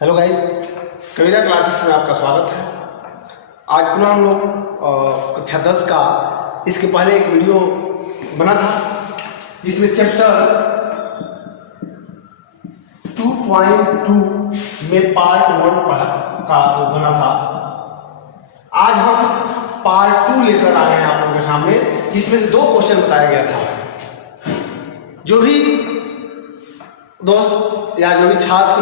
Hello guys, कविता classes में आपका स्वागत है। आज पुनः हम लोग कक्षा 10 का इसके पहले एक वीडियो बना था जिसमें चैप्टर 2.2 में पार्ट 1 का बना था। आज हम पार्ट 2 लेकर आए हैं आप लोगों के सामने, जिसमें से 2 क्वेश्चन बताया गया था। जो भी दोस्त या जो भी छात्र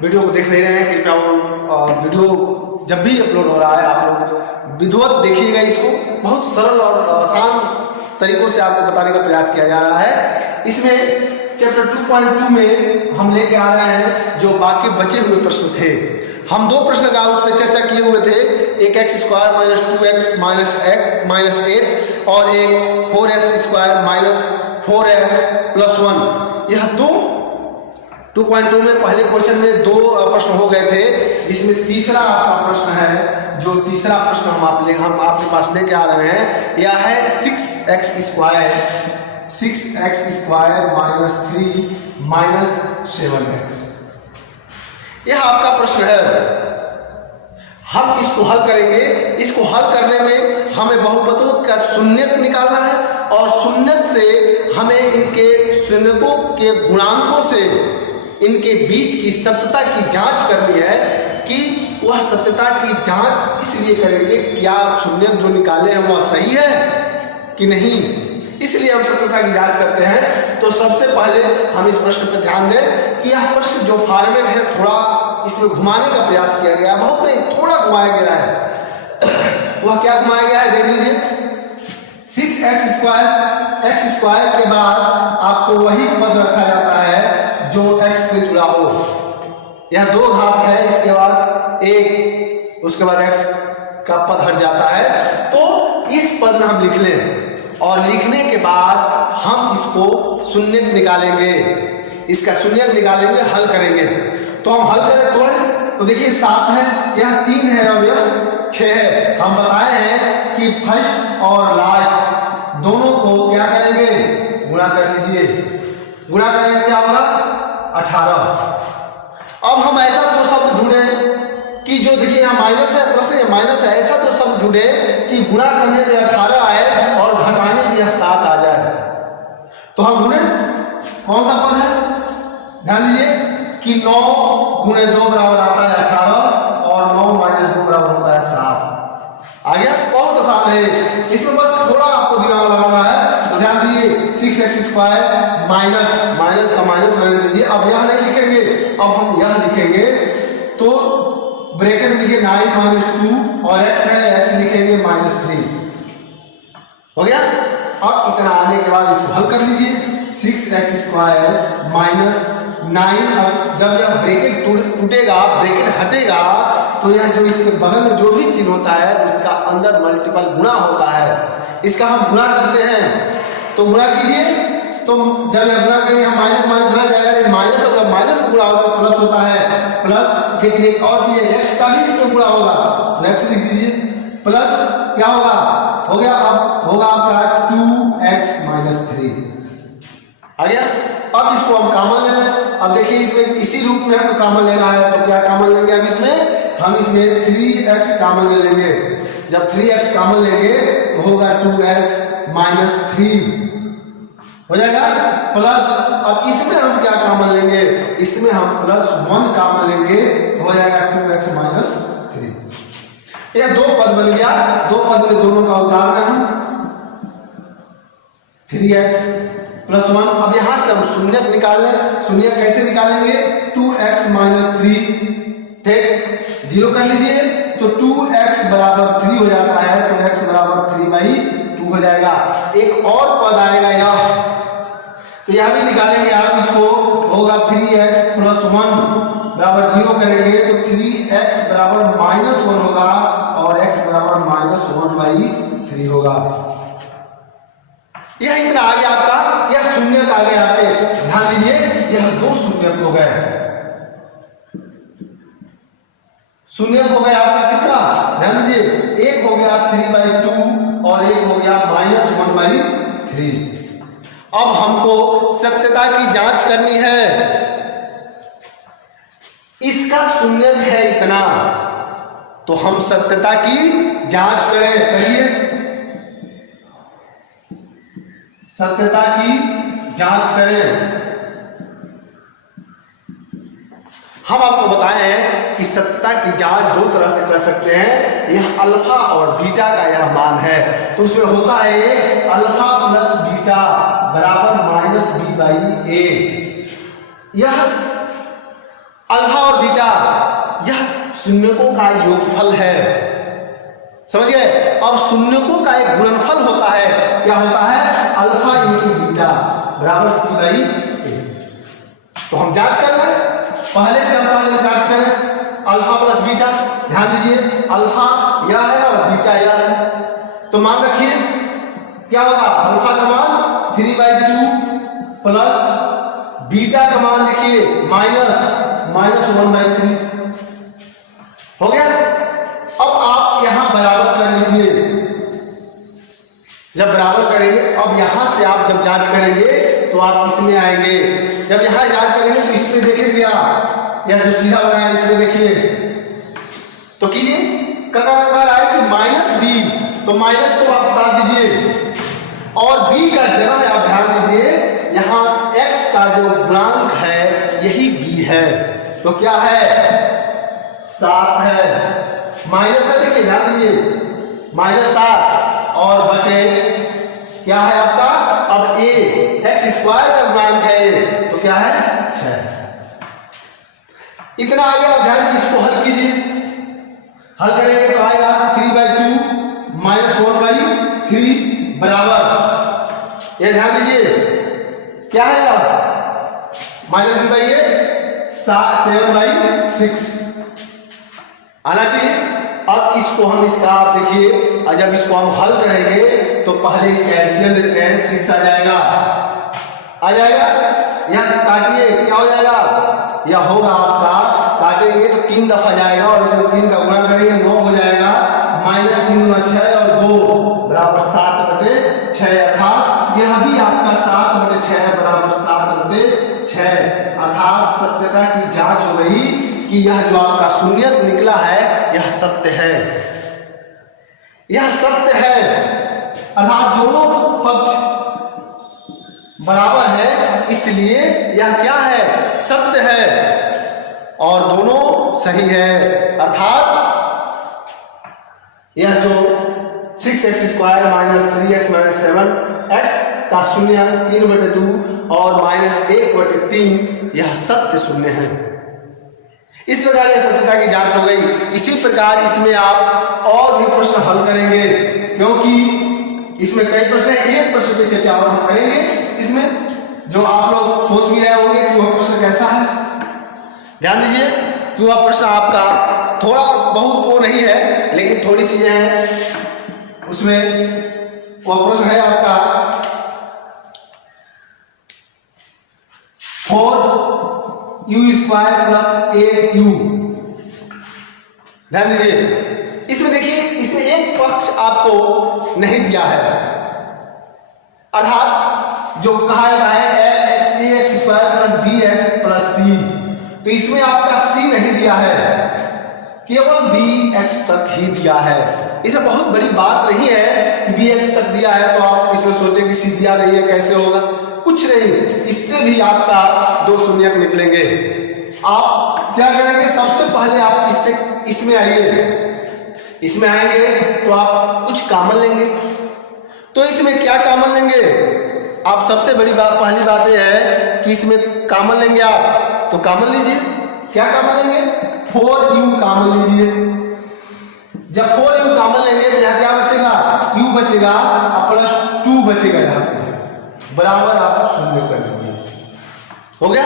वीडियो को देख ले रहे हैं, कृपया वो वीडियो जब भी अपलोड हो रहा है आप लोग विधिवत देखिएगा। इसको बहुत सरल और आसान तरीकों से आपको बताने का प्रयास किया जा रहा है। इसमें चैप्टर 2.2 में हम लेके आ रहे हैं जो बाकी बचे हुए प्रश्न थे। हम 2 प्रश्न का उस पर चर्चा किए हुए थे, एक x² - 2x - 8 और एक 4x² - 4s + 1। यह 2.2 में पहले क्वेश्चन में 2 प्रश्न हो गए थे, जिसमें तीसरा आपका प्रश्न है। जो तीसरा प्रश्न हम आपके पास लेके आ रहे हैं, यह है 6x² - 3 - 7x। यह आपका प्रश्न है। हम इसको हल करेंगे। इसको हल करने में हमें बहुपदों का शून्यक निकालना है और शून्यक से हमें इनके शून्यकों के गुणांकों से इनके बीच की सत्यता की जांच करनी है कि वह सत्यता की जांच इसलिए करेंगे कि आप शून्यक जो निकाले हैं वह सही है कि नहीं। इसलिए हम सत्यता की जांच करते हैं। तो सबसे पहले हम इस प्रश्न पर ध्यान दें कि यह प्रश्न जो फॉर्मेट है थोड़ा इसमें घुमाने का प्रयास किया गया, बहुत नहीं थोड़ा घुमाया गया है। वह क्या घुमाया गया है देख लीजिए। 6x² x² के बाद आपको वही पद रखा जाता है जो x से जुड़ा हो। यह 2 घात है, इसके बाद 1, उसके बाद x का पद हट जाता है। तो इस पद में हम लिख लें और लिखने के बाद हम इसको शून्यक निकालेंगे। इसका शून्यक निकालेंगे, हल करेंगे। तो हम हल करें तो देखिए 7 है, यह 3 है और यह 6 है। हम बताए हैं कि फर्स्ट और लास्ट दोनों को क्या करेंगे, गुणा कर लीजिए। गुणा करेंगे क्या होगा, 18। अब हम ऐसा 2 शब्द ढूंढे कि जो देखिए यहाँ माइनस है, प्लस है, माइनस है, ऐसा 2 शब्द ढूंढे कि गुणा करने पे 18 आए और घटाने पे 7 आ जाए। तो हम ढूंढे कौन सा पद है, ध्यान दीजिए कि 9 × 2 बराबर आता है 18 और 9 - 2 बराबर होता है 7। आ गया, बहुत आसान है। इसमें बस थोड़ा आपको दिमाग लगाना है। तो ध्यान दीजिए 6x² माइनस का माइनस रहने दीजिए। अब यह नहीं लिखेंगे, अब हम यह लिखेंगे। तो ब्रैकेट में लिखिए 9 - 2 और x है, x लिखेंगे -3। हो गया। अब इतना आने के बाद इसको हल कर लीजिए। 6x² - 9। अब जब यह ब्रैकेट टूटेगा, ब्रैकेट हटेगा, तो यह जो इसके बगल में जो भी चिन्ह होता है उसका अंदर मल्टीपल गुणा होता है। इसका हम गुणा करते हैं। तो गुणा कीजिए। तो जब यह गुणा करेंगे हम माइनस रह जाएगा, लेकिन माइनस और जब माइनस में गुणा होगा तो प्लस होता है। प्लस देखिए एक और चीज है, x का भी इसमें गुणा होगा तो x लिख दीजिए। प्लस क्या होगा, हो गया। अब होगा आपका 2x - 3 आ गया। अब इसको हम कॉमन ले लें। अब देखिए इसमें इसी रूप में हमको कॉमन लेना है, तो क्या कॉमन लेंगे हम इसमें 3x कॉमन ले लेंगे। जब 3x कॉमन लेंगे तो होगा 2x - 3 हो जाएगा। प्लस अब इसमें हम क्या कॉमन लेंगे, इसमें हम +1 कॉमन लेंगे तो हो जाएगा 2x - 3। यह 2 पद बन गया। 2 पद में दोनों का उतारना है 3x + 1। अब यहां से हम शून्यक निकाल लें। शून्यक कैसे निकालेंगे, 2x - 3 ठीक 0 कर लीजिए। तो 2x = 3 हो जाता है, तो x = 3/2 हो जाएगा। एक और पद आएगा यह, तो यह भी निकालेंगे आप। इसको होगा 3x + 1 = 0 करेंगे तो 3x = -1 होगा और x = -1/3 होगा। यह इतना आ गया आपका, यह शून्यक आ गया आपके। ध्यान दीजिए यह 2 शून्यक हो गए। शून्यक हो गया आपका कितना, ध्यान दीजिए एक हो गया 3/2 और एक हो गया -1/3। अब हमको सत्यता की जांच करनी है। शून्य है इतना, तो हम सत्यता की जांच करें। कहिए, सत्यता की जांच करें। हम आपको बताए हैं कि सत्यता की जांच दो तरह से कर सकते हैं। यह अल्फा और बीटा का यह मान है, तो उसमें होता है अल्फा प्लस बीटा बराबर माइनस बी बाई ए। यह अल्फा और बीटा यह शून्यकों का योगफल है, समझिए। अब शून्यकों का एक गुणनफल होता है, क्या होता है? अल्फा इंटू बीटा बराबर सी बाई ए। तो हम जांच कर रहे हैं, पहले से हम पहले जांच करें अल्फा प्लस बीटा। ध्यान दीजिए, अल्फा यह है और बीटा यह है, तो मान रखिए क्या होगा? अल्फा का मान 3/2 प्लस बीटा का मान लिखिए -1/3 हो गया। अब आप यहां बराबर कर लीजिए। जब बराबर करेंगे, अब यहां से आप जब जांच करेंगे तो आप इसमें आएंगे। जब यहां जांच करेंगे तो इसमें देखेंगे आप, यह जो सीधा बना है इसमें देखिए, तो कीजिए ककर आए कि -b, तो माइनस को आप उतार दीजिए और b का जगह आप ध्यान दीजिए, यहां x का जो गुणांक है यही b है, तो क्या है? 7 है। माइनस है, देखिए ध्यान दीजिए, -7 और बटे क्या है आपका? अब a x स्क्वायर का गुणांक है, तो क्या है? 6। इतना आ गया। ध्यान दीजिए, इसको हल कीजिए। हल करेंगे तो आएगा 3/2 -1/3 बराबर, ये ध्यान दीजिए क्या है? अब -3/8 7/6 आना चाहिए। अब इसको हम इसका आप देखिए, और जब इसको हम हल करेंगे तो पहले इसका एलसीएम लेते हैं, 6 आ जाएगा, यह काटिए, क्या हो जाएगा? यह होगा आपका, काटेंगे तो 3 दफा जाएगा और इसमें 3 का गुणा करेंगे 9 हो जाएगा, -3 6 और 2 बराबर 7/6, अर्थात यह भी आपका 7/6 है बराबर 7/6, अर्थात सत्यता की जांच हो गई कि यह जो आपका शून्यक निकला है यह सत्य है, यह सत्य है, अर्थात दोनों पक्ष बराबर है, इसलिए यह क्या है? सत्य है और दोनों सही है। अर्थात यह जो 6x² -3x - 7x का शून्य 3/2 और -1/3 यह सत्य शून्य है। इस प्रकार यह सत्यता की जांच हो गई। इसी प्रकार इसमें आप और भी प्रश्न हल करेंगे, क्योंकि इसमें कई प्रश्न हैं, एक प्रश्न पे चर्चा और हम करेंगे इसमें, जो आप लोग सोच भी रहे होंगे कि वह प्रश्न कैसा है। ध्यान दीजिए कि वह प्रश्न आपका थोड़ा बहुत वो नहीं है, लेकिन थोड़ी चीजें हैं उसमें। वह प्रश्न है आपका 4u² + 8u। ध्यान दीजिए, इसमें देखिए, इसमें एक पक्ष आपको नहीं दिया है, अर्थात जो कहा है ax² + bx + c, तो इसमें आपका c नहीं दिया है, केवल bx तक ही दिया है। इसमें बहुत बड़ी बात नहीं है कि bx तक दिया है तो आप इसमें सोचें कि c दिया नहीं है कैसे होगा, कुछ नहीं, इससे भी आपका 2 शून्यक निकलेंगे। आप क्या करेंगे? सबसे पहले आप इसमें आइए, इसमें आएंगे तो आप कुछ कॉमन लेंगे। तो इसमें क्या कॉमन लेंगे? आप सबसे बड़ी बात, पहली बात यह है कि इसमें कॉमन लेंगे आप, तो कॉमन लीजिए। क्या कॉमन लेंगे? 4u कॉमन लीजिए। जब 4u कॉमन लेंगे तो यहाँ क्या बचेगा? u बचेगा और +2 बचेगा, यहाँ पे बराबर आप शून्य कर लीजिए। हो गया।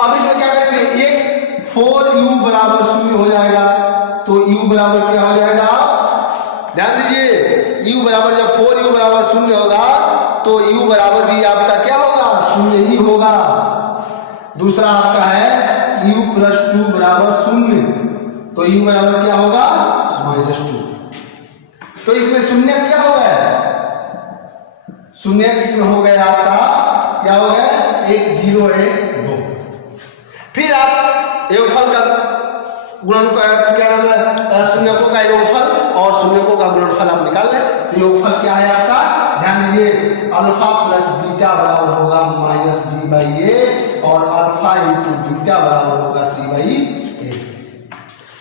अब इसमें क्या करेंगे? एक 4u बराबर 0 हो जाएगा, तो u बराबर क्या हो जाएगा? ध्यान दीजिए, u बराबर जब 4u बराबर 0 होगा तो u बराबर भी आपका क्या होगा? 0 ही होगा। दूसरा आपका है u + 2 बराबर 0, तो u बराबर क्या होगा? -2। तो इसमें शून्य क्या हो गया? शून्य इसमें हो गया आपका क्या हो गया? 1 0 1 2। फिर आप योगफल का गुणन क्या नाम है, शून्यकों का योगफल और शून्यकों का गुणनफल आप निकाल लें। तो योगफल क्या है आपका, ध्यान दीजिए, अल्फा प्लस बीटा बराबर होगा माइनस बी बाई ए और अल्फा इंटू बीटा बराबर होगा सी बाई ए।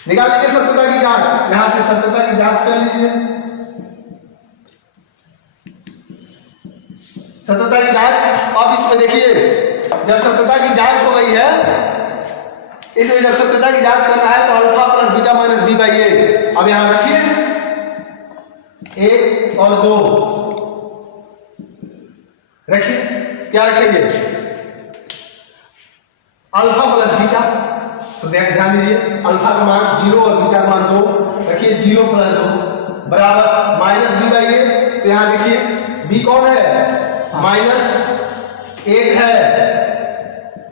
निकाल लीजिए सत्यता की जांच, यहां से सत्यता की जांच कर लीजिए। सत्यता की जांच, अब इसमें देखिए जब सत्यता की जांच हो गई है, इसमें जब सत्यता की जांच करना है तो alpha plus beta minus b by a, अब यहां रखिए 1 और 2 रखिए, क्या रखेंगे, अल्फा प्लस बीटा, तो ध्यान दीजिए अल्फा का मान 0 और बीटा का मान 2, रखिए 0 प्लस 2 बराबर माइनस बी बाई ए। तो यहां देखिए बी कौन है, -1 है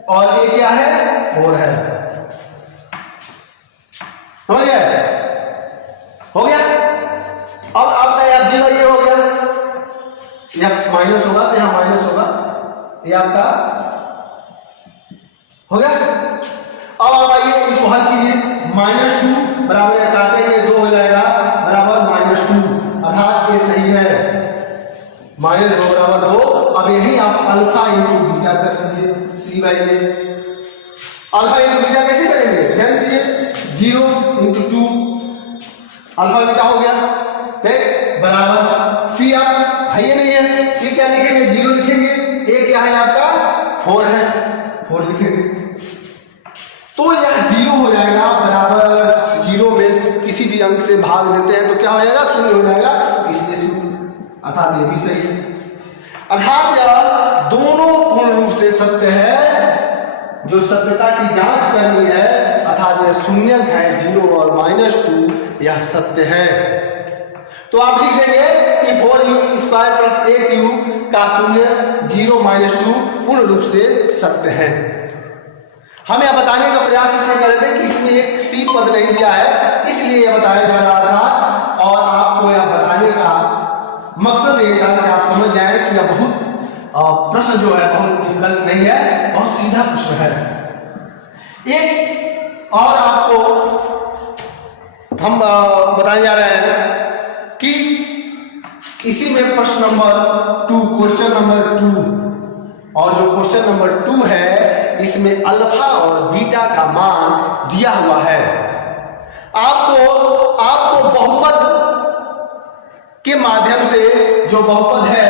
और ए क्या है, 4 है। हो गया, हो गया। अब आपका यह बी बाई ए हो गया, यह माइनस होगा तो यहां माइनस होगा, ये आपका हो गया। अब आप आइए इसको हल कीजिए, -2 बराबर है, काटेंगे 2 हो जाएगा बराबर -2, अर्थात ये सही है, -2 बराबर 2। अब यही आप अल्फा इंटू बीटा कर दीजिए c by a. Alpha into beta कैसे करेंगे, ध्यान दीजिए, 0 इंटू 2 अल्फा बीटा हो गया, ठीक, बराबर सी आप है ये नहीं है, सी क्या लिखेंगे, 0 लिखेंगे, ए क्या है आपका 4 है, 4 लिखेंगे, तो यह 0 हो जाएगा बराबर 0 में किसी भी अंक से भाग देते हैं तो क्या हो जाएगा, 0 हो जाएगा, इसलिए 0, अर्थात ये भी सही है। अर्थात यह दोनों पूर्ण रूप से सत्य है, जो सत्यता की जांच करनी है, अर्थात यह शून्य है 0 और -2, यह सत्य है। तो आप लिख देंगे कि 4u स्क्वायर प्लस 8u का शून्य 0 -2 पूर्ण रूप से सत्य है। हम यह बताने का प्रयास इसलिए कर रहे थे कि इसमें एक सी पद नहीं दिया है, इसलिए यह बताया जा रहा था, और आपको यह बताने का मकसद ये था कि आप समझ जाएं कि यह बहुत प्रश्न जो है बहुत डिफिकल्ट नहीं है, बहुत सीधा प्रश्न है। एक और आपको हम बताने जा रहे हैं कि इसी में प्रश्न नंबर 2, क्वेश्चन नंबर 2, और जो क्वेश्चन नंबर 2 है इसमें अल्फा और बीटा का मान दिया हुआ है। आपको बहुपद के माध्यम से, जो बहुपद है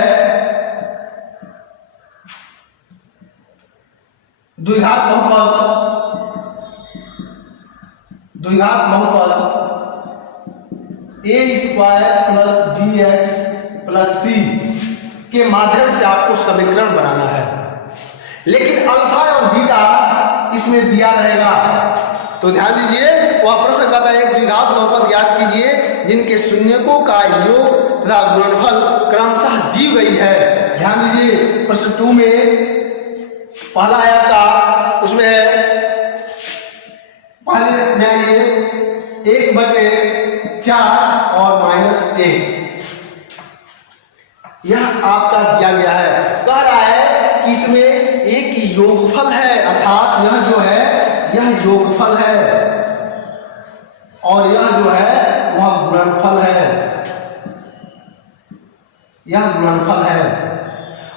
द्विघात बहुपद a square plus b x plus c के माध्यम से आपको समीकरण बनाना है, लेकिन अल्फा और बीटा इसमें दिया रहेगा। तो ध्यान दीजिए, वह प्रश्न कहता है एक द्विघात बहुपद ज्ञात कीजिए जिनके शून्यकों का योग तथा गुणनफल क्रमशः दी गई है। ध्यान दीजिए प्रश्न 2 में पहला है आपका, उसमें है पहले में आइए 1/4 और -1, यह आपका दिया गया है। कह रहा है कि इसमें एक योगफल है, अर्थात यह जो है यह योगफल है और यह जो है वह गुणनफल है, यह गुणनफल है,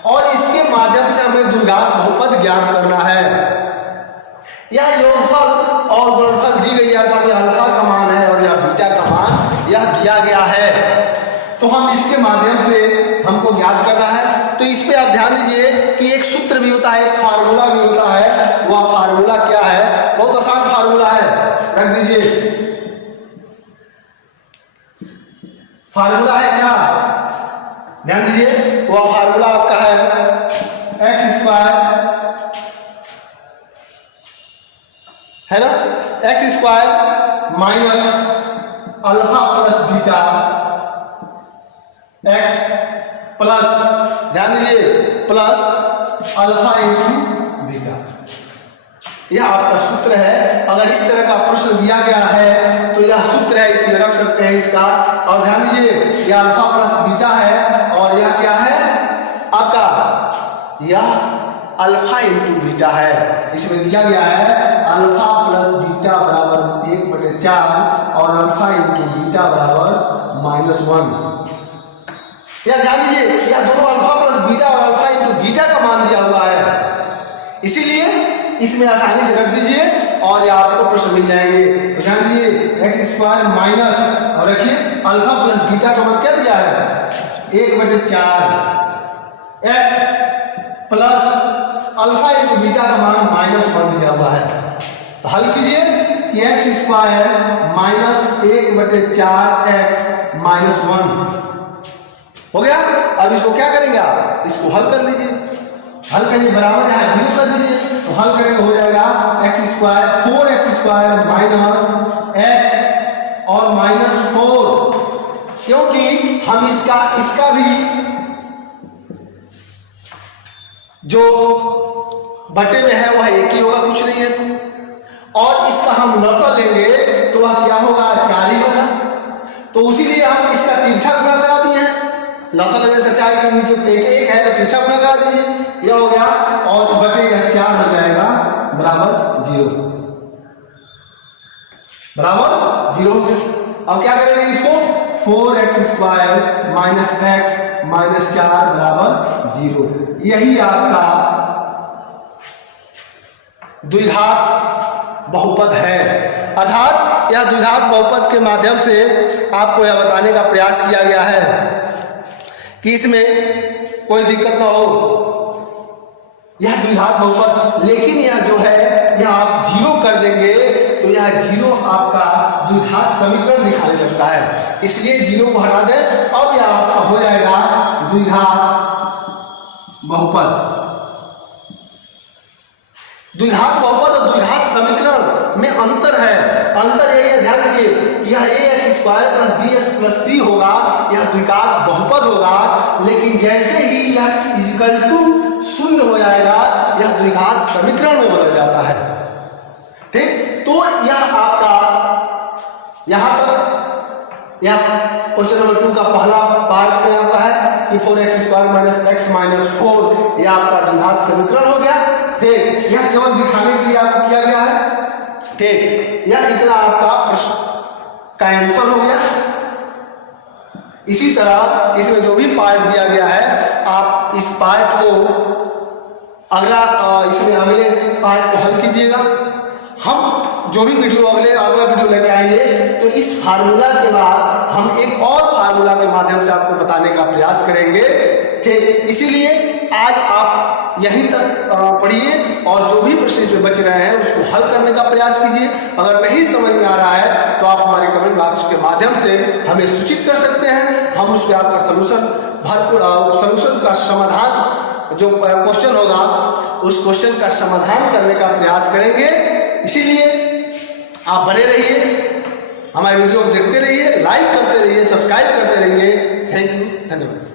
और इसके माध्यम से हमें द्विघात बहुपद ज्ञात करना है। यह योगफल और गुणनफल दी गई है, अर्थात अल्फा का मान है और यह बीटा का मान यह दिया गया है, तो हम इसके माध्यम से हमको ज्ञात करना है। तो इस पे आप ध्यान दीजिए कि एक सूत्र भी होता है, एक फार्मूला भी होता है। वह फार्मूला क्या है, बहुत आसान फार्मूला है, रख दीजिए। फार्मूला है क्या, ध्यान दीजिए, वह फार्मूला आपका है एक्स स्क्वायर, है ना, x square minus alpha plus beta x plus, ध्यान दीजिए, प्लस अल्फा इंटू बीटा, यह आपका सूत्र है। अगर इस तरह का प्रश्न दिया गया है तो यह सूत्र है, इसमें रख सकते हैं इसका। और ध्यान दीजिए, यह अल्फा प्लस बीटा है और यह क्या है आपका, यह अल्फा इंटू बीटा है। इसमें दिया गया है अल्फा प्लस बीटा बराबर 1/4 4 और अल्फा इंटू बीटा बराबर -1। या ध्यान दीजिए, यह दोनों अल्फा प्लस बीटा और अल्फा इंटू बीटा का मान दिया हुआ है, इसीलिए इसमें आसानी से रख दीजिए और ये आपको प्रश्न मिल जाएंगे। तो ध्यान दीजिए एक्स स्क्वायर माइनस, और रखिए अल्फा प्लस बीटा का मान क्या दिया है 1/4, x plus alpha into beta का मान -1 दिया हुआ है। तो हल कीजिए कि एक्स स्क्वायर माइनस 1/4 एक्स -1 हो गया। अब इसको क्या करेंगे आप, इसको हल कर लीजिए, हल करिए बराबर यहाँ 0 कर दीजिए, तो हल करेंगे हो जाएगा x square 4x square minus x और -4, क्योंकि हम इसका भी जो बटे में है वह एक ही होगा, कुछ नहीं है, और इसका हम लसा लेंगे तो वह क्या होगा 4 ही होगा। तो इसीलिए हम इसका तिरछा गुणा करा दिए हैं, लसा लेने से 4 के नीचे एक है तो तिरछा गुणा करा दीजिए, यह हो गया, और बटे यह 4 हो जाएगा बराबर 0, बराबर 0 हो गया। अब क्या करेंगे इसको 4x square minus x minus 4 बराबर 0, यही आपका द्विघात बहुपद है। अर्थात यह द्विघात बहुपद के माध्यम से आपको यह बताने का प्रयास किया गया है कि इसमें कोई दिक्कत ना हो, यह द्विघात बहुपद, लेकिन यह जो है यह आप 0 कर देंगे तो यह 0 आपका द्विघात समीकरण दिखाने लगता है, इसलिए 0 को हटा दें और यह आपका हो जाएगा द्विघात बहुपद। द्विघात बहुपद और द्विघात समीकरण में अंतर है, अंतर यही है, ध्यान दीजिए, यह ax square plus bx plus c होगा, यह द्विघात बहुपद होगा, लेकिन जैसे ही यह इक्वल टू 0 हो जाएगा यह द्विघात समीकरण में बदल जाता है। ठीक, तो यह आपका यहां तक यह क्वेश्चन नंबर 2 का पहला पार्ट में आपका है कि 4x square minus x minus 4 यह आपका द्विघात समीकरण हो गया। ठीक, यह केवल दिखाने के लिए आपको किया गया है। ठीक, यह इतना आपका प्रश्न का आंसर हो गया। इसी तरह इसमें जो भी पार्ट दिया गया है आप इस पार्ट को इसमें अगले पार्ट को हल कीजिएगा। हम जो भी अगला वीडियो लेके आएंगे तो इस फार्मूला के बाद हम एक और फार्मूला के माध्यम से आपको बताने का प्रयास करेंगे। ठीक, इसीलिए आज आप यहीं तक पढ़िए और जो भी प्रश्न इसमें बच रहे हैं उसको हल करने का प्रयास कीजिए। अगर नहीं समझ में आ रहा है तो आप हमारे कमेंट बॉक्स के माध्यम से हमें सूचित कर सकते हैं, हम उस पर आपका सॉल्यूशन का समाधान, जो क्वेश्चन होगा उस क्वेश्चन का समाधान करने का प्रयास करेंगे। इसीलिए आप बने रहिए, हमारे वीडियो को देखते रहिए, लाइक करते रहिए, सब्सक्राइब करते रहिए। थैंक यू, धन्यवाद।